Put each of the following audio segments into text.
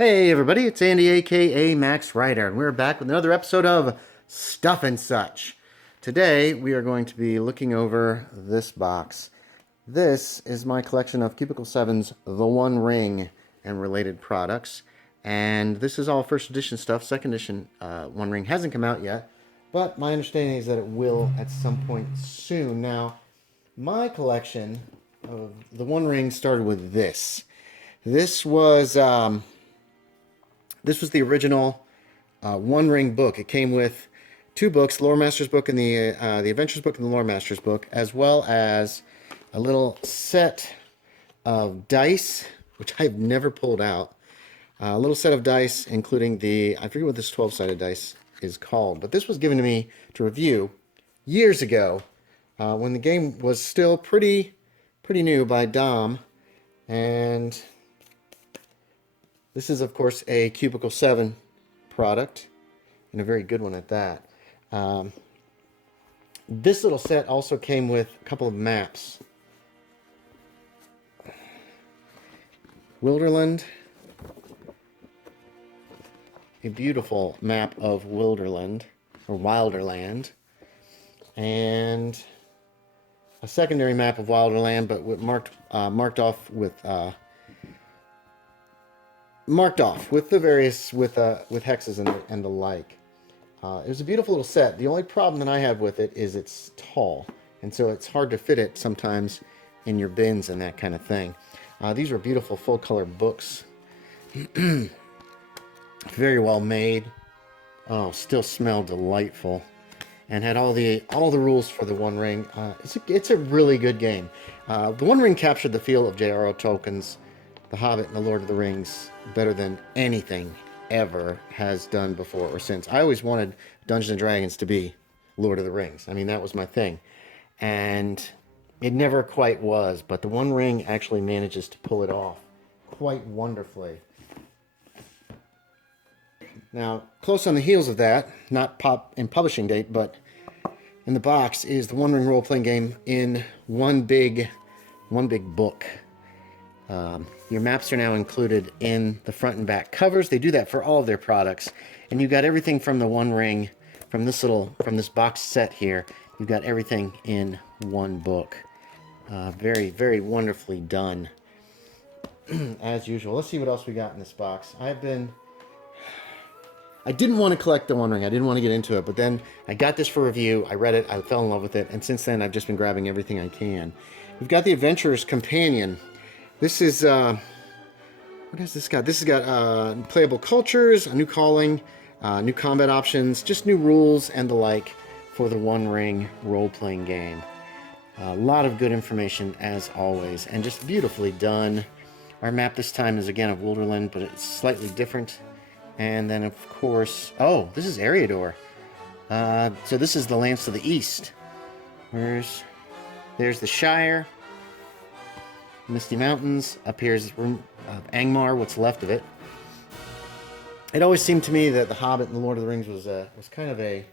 Hey everybody, it's Andy aka Max Ryder, and we're back with another episode of Stuff and Such. Today we are going to be looking over this box. This is my collection of Cubicle 7's The One Ring and related products. And this is all first edition stuff. Second edition One Ring hasn't come out yet, but my understanding is that it will at some point soon. Now, my collection of The One Ring started with this. This was the original One Ring book. It came with two books, Lore Master's book and the Adventurous book and the Lore Master's book, as well as a little set of dice, which I've never pulled out. A little set of dice, including I forget what this 12-sided dice is called, but this was given to me to review years ago when the game was still pretty new by Dom. And this is, of course, a Cubicle 7 product, and a very good one at that. This little set also came with a couple of maps. Wilderland, a beautiful map of Wilderland, or Wilderland, and a secondary map of Wilderland, but marked off with hexes and the like. It was a beautiful little set. The only problem that I have with it is it's tall, and so it's hard to fit it sometimes in your bins and that kind of thing. These were beautiful full-color books. Very well made. Oh, still smell delightful, and had all the rules for the One Ring. It's a really good game. The One Ring captured the feel of J.R.R. Tolkien's The Hobbit and the Lord of the Rings better than anything ever has done before or since. I always wanted Dungeons and Dragons to be Lord of the Rings. I mean, that was my thing. And it never quite was, but the One Ring actually manages to pull it off quite wonderfully. Now, close on the heels of that, not in publishing date, but in the box, is the One Ring role-playing game in one big book. Your maps are now included in the front and back covers. They do that for all of their products. And you've got everything from the One Ring, from this box set here. You've got everything in one book. Very, very wonderfully done, as usual. Let's see what else we got in this box. I didn't want to collect the One Ring. I didn't want to get into it, but then I got this for review. I read it. I fell in love with it. And since then, I've just been grabbing everything I can. We've got the Adventurous Companion. This is, what has this got? This has got playable cultures, a new calling, new combat options, just new rules and the like for the One Ring role-playing game. A lot of good information as always, and just beautifully done. Our map this time is again of Wilderland, but it's slightly different. And then of course, oh, this is Eriador. So this is the lands to the east. There's the Shire. Misty Mountains. Up here is Angmar, what's left of it. It always seemed to me that The Hobbit and The Lord of the Rings was kind of a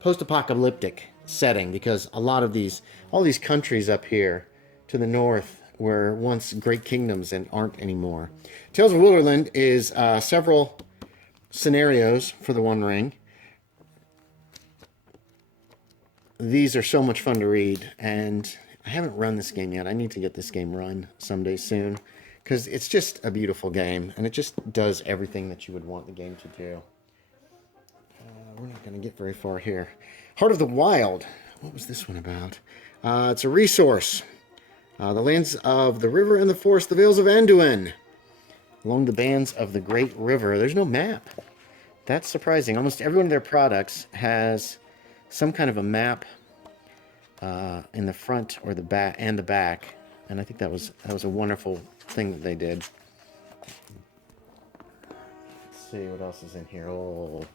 post-apocalyptic setting, because all these countries up here to the north were once great kingdoms and aren't anymore. Tales of Wilderland is several scenarios for the One Ring. These are so much fun to read, and I haven't run this game yet. I need to get this game run someday soon, because it's just a beautiful game, and it just does everything that you would want the game to do. We're not going to get very far here. Heart of the Wild. What was this one about? It's a resource. The lands of the river and the forest, the Vales of Anduin. Along the bands of the Great River. There's no map. That's surprising. Almost every one of their products has some kind of a map in the front or the back, and I think that was a wonderful thing that they did. Let's see what else is in here. Oh,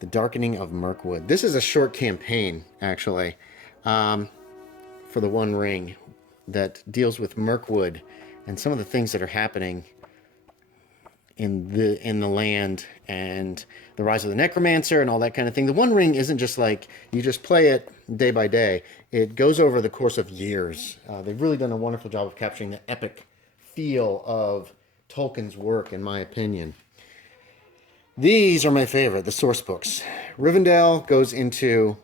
the Darkening of Mirkwood. This is a short campaign, actually, for the One Ring that deals with Mirkwood and some of the things that are happening in the land, and the rise of the necromancer and all that kind of thing. The One Ring isn't just like you just play it day by day. It goes over the course of years. They've really done a wonderful job of capturing the epic feel of Tolkien's work, in my opinion. These are my favorite, the source books. Rivendell goes into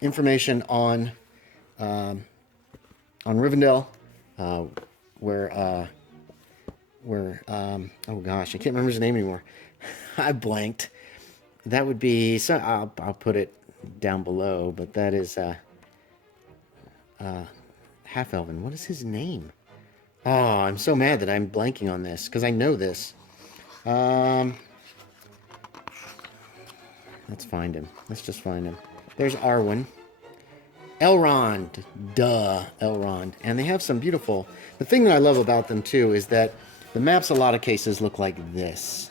information on Rivendell, where oh gosh, I can't remember his name anymore. I blanked. That would be, so I'll put it down below, but that is half elven. What is his name? Oh, I'm so mad that I'm blanking on this because I know this. Let's find him. Let's just find him. There's Arwen. Elrond. Duh, Elrond. And they have some beautiful... The thing that I love about them, too, is that the maps, a lot of cases, look like this.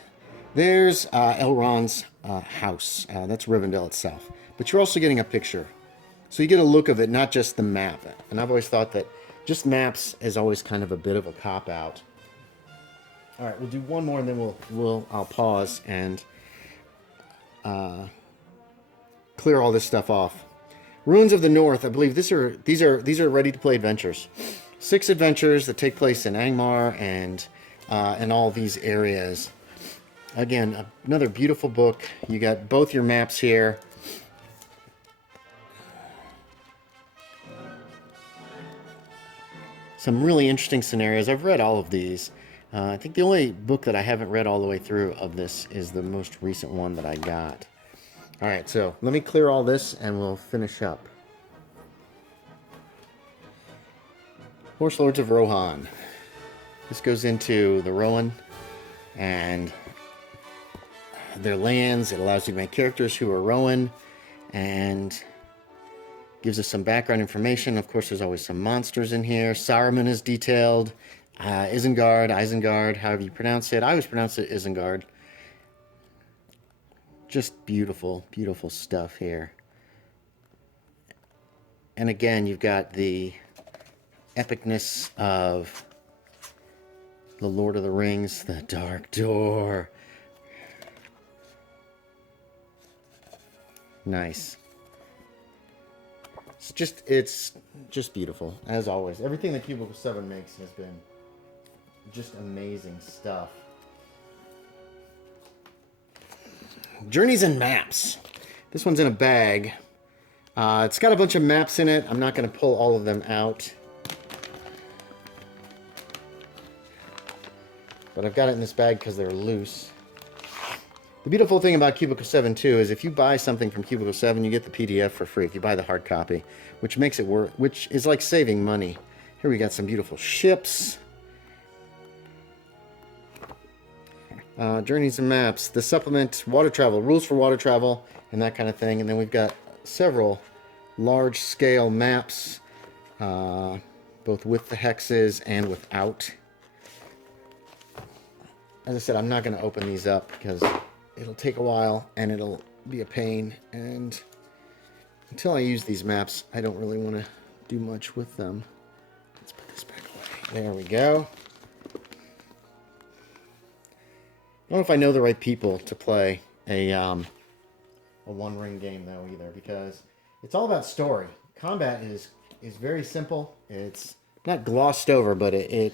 There's Elrond's house. That's Rivendell itself. But you're also getting a picture. So you get a look of it, not just the map. And I've always thought that just maps is always kind of a bit of a cop-out. All right, we'll do one more, and then I'll pause and clear all this stuff off. Ruins of the North. I believe these are ready-to-play adventures. 6 adventures that take place in Angmar and all these areas. Again, another beautiful book. You got both your maps here. Some really interesting scenarios. I've read all of these. I think the only book that I haven't read all the way through of this is the most recent one that I got. All right, so let me clear all this and we'll finish up. Horselords of Rohan. This goes into the Rohan and their lands. It allows you to make characters who are Rohan and gives us some background information. Of course, there's always some monsters in here. Saruman is detailed. Isengard, however you pronounce it. I always pronounce it Isengard. Just beautiful, beautiful stuff here. And again, you've got the epicness of the Lord of the Rings, the Dark Door. Nice. It's just beautiful, as always. Everything that Cubicle 7 makes has been just amazing stuff. Journeys and maps. This one's in a bag. It's got a bunch of maps in it. I'm not going to pull all of them out. But I've got it in this bag because they're loose. The beautiful thing about Cubicle 7 too is if you buy something from Cubicle 7, you get the PDF for free if you buy the hard copy, which makes it worth, which is like saving money. Here we got some beautiful ships. Journeys and maps. The supplement, water travel, rules for water travel, and that kind of thing. And then we've got several large-scale maps, both with the hexes and without. As I said, I'm not going to open these up because it'll take a while and it'll be a pain. And until I use these maps, I don't really want to do much with them. Let's put this back away. There we go. I don't know if I know the right people to play a One Ring game though either, because it's all about story. Combat is very simple. It's not glossed over, but you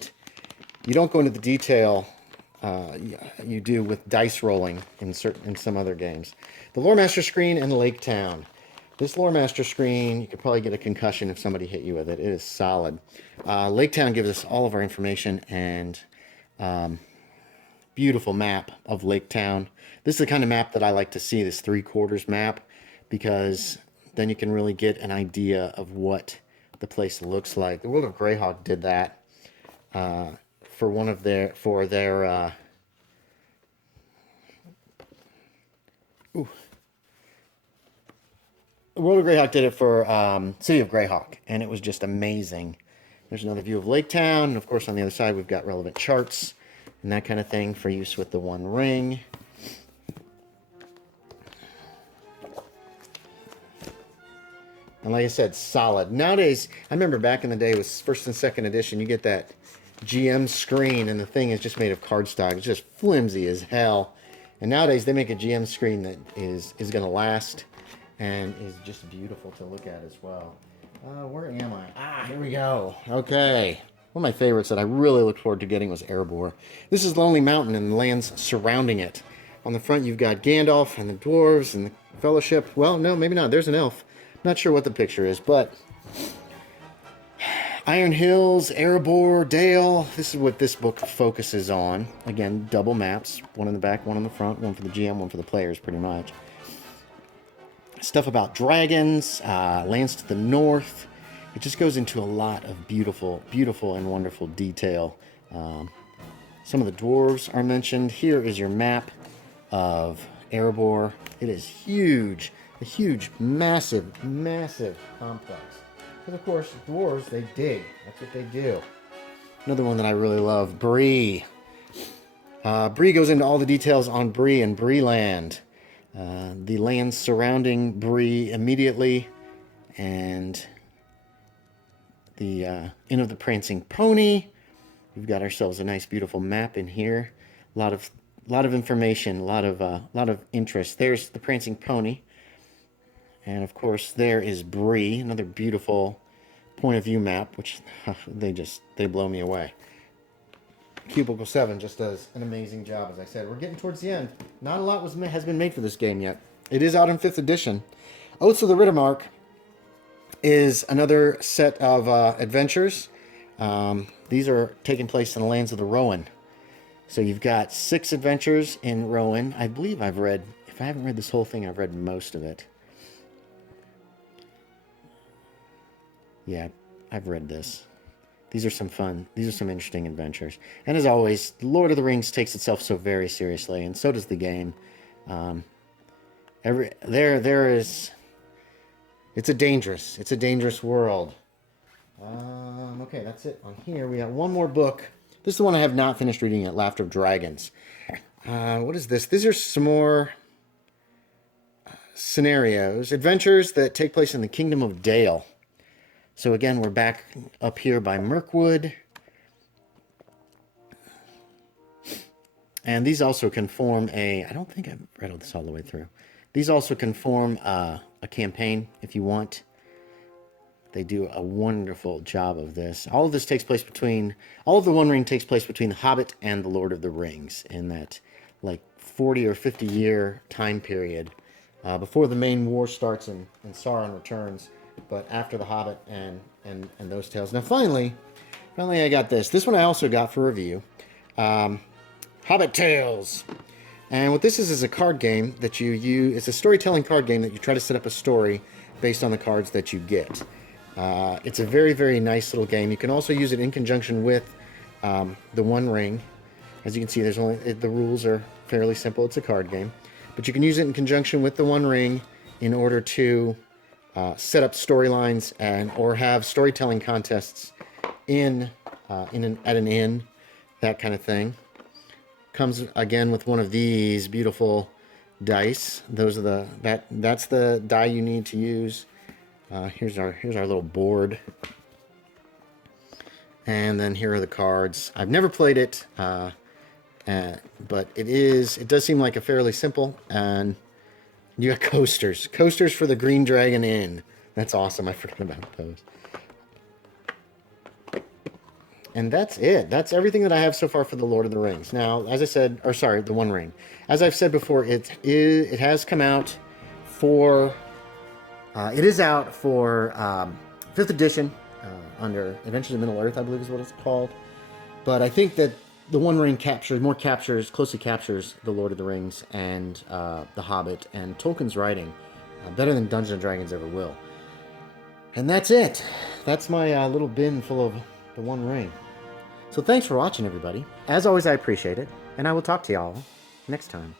don't go into the detail you do with dice rolling in some other games. The Lore Master screen and Lake Town. This Lore Master screen, you could probably get a concussion if somebody hit you with it. It is solid. Lake Town gives us all of our information and beautiful map of Lake Town. This is the kind of map that I like to see, this 3/4 map, because then you can really get an idea of what the place looks like. The World of Greyhawk did that for their the World of Greyhawk did it for City of Greyhawk, and it was just amazing. There's another view of Lake Town, and of course on the other side we've got relevant charts and that kind of thing for use with the One Ring. And like I said, solid. Nowadays, I remember back in the day with 1st and 2nd edition, you get that GM screen and the thing is just made of cardstock. It's just flimsy as hell. And nowadays they make a GM screen that is going to last and is just beautiful to look at as well. Where am I? Here we go. Okay. One of my favorites that I really looked forward to getting was Erebor. This is Lonely Mountain and the lands surrounding it. On the front, you've got Gandalf and the dwarves and the Fellowship. Well, no, maybe not. There's an elf. Not sure what the picture is, but Iron Hills, Erebor, Dale. This is what this book focuses on. Again, double maps. One in the back, one on the front. One for the GM, one for the players, pretty much. Stuff about dragons, lands to the north. It just goes into a lot of beautiful, beautiful and wonderful detail. Some of the dwarves are mentioned. Here is your map of Erebor. It is huge. A huge, massive, massive complex. Because, of course, dwarves, they dig. That's what they do. Another one that I really love, Bree. Bree goes into all the details on Bree and Breeland. The lands surrounding Bree immediately. And the Inn of the Prancing Pony. We've got ourselves a nice, beautiful map in here. A lot of information, a lot of interest. There's the Prancing Pony. And of course, there is Bree, another beautiful point of view map, which they blow me away. Cubicle 7 just does an amazing job, as I said. We're getting towards the end. Not a lot has been made for this game yet. It is out in 5th edition. Oaths of the Rittermark is another set of adventures. These are taking place in the lands of the Rohan. So you've got 6 adventures in Rohan. I believe if I haven't read this whole thing, I've read most of it. Yeah, I've read this. These are some fun. These are some interesting adventures. And as always, Lord of the Rings takes itself so very seriously, and so does the game. It's a dangerous world. Okay, that's it on here. We got one more book. This is the one I have not finished reading yet, Laughter of Dragons. What is this? These are some more scenarios, adventures that take place in the Kingdom of Dale. So again, we're back up here by Mirkwood. And these also can form I don't think I've read this all the way through. These also can form a campaign if you want. They do a wonderful job of this. All of the One Ring takes place between The Hobbit and The Lord of the Rings in that like 40 or 50 year time period before the main war starts and Sauron returns, but after The Hobbit and those tales. Now finally I got this. This one I also got for review. Hobbit Tales. And what this is a card game that you use. It's a storytelling card game that you try to set up a story based on the cards that you get. It's a very, very nice little game. You can also use it in conjunction with the One Ring. As you can see, the rules are fairly simple. It's a card game. But you can use it in conjunction with the One Ring in order to set up storylines or have storytelling contests at an inn, that kind of thing. Comes again with one of these beautiful dice. That's the die you need to use. Here's our little board, and then here are the cards. I've never played it, but it does seem like a fairly simple. And you got coasters for the Green Dragon Inn. That's awesome. I forgot about those. And that's it. That's everything that I have so far for the Lord of the Rings. Now, as I said, the One Ring. As I've said before, it has come out for. It is out for 5th edition under Adventures in Middle-earth, I believe is what it's called. But I think that the One Ring closely captures the Lord of the Rings and the Hobbit and Tolkien's writing better than Dungeons & Dragons ever will. And that's it. That's my little bin full of the One Ring. So thanks for watching, everybody. As always, I appreciate it, and I will talk to y'all next time.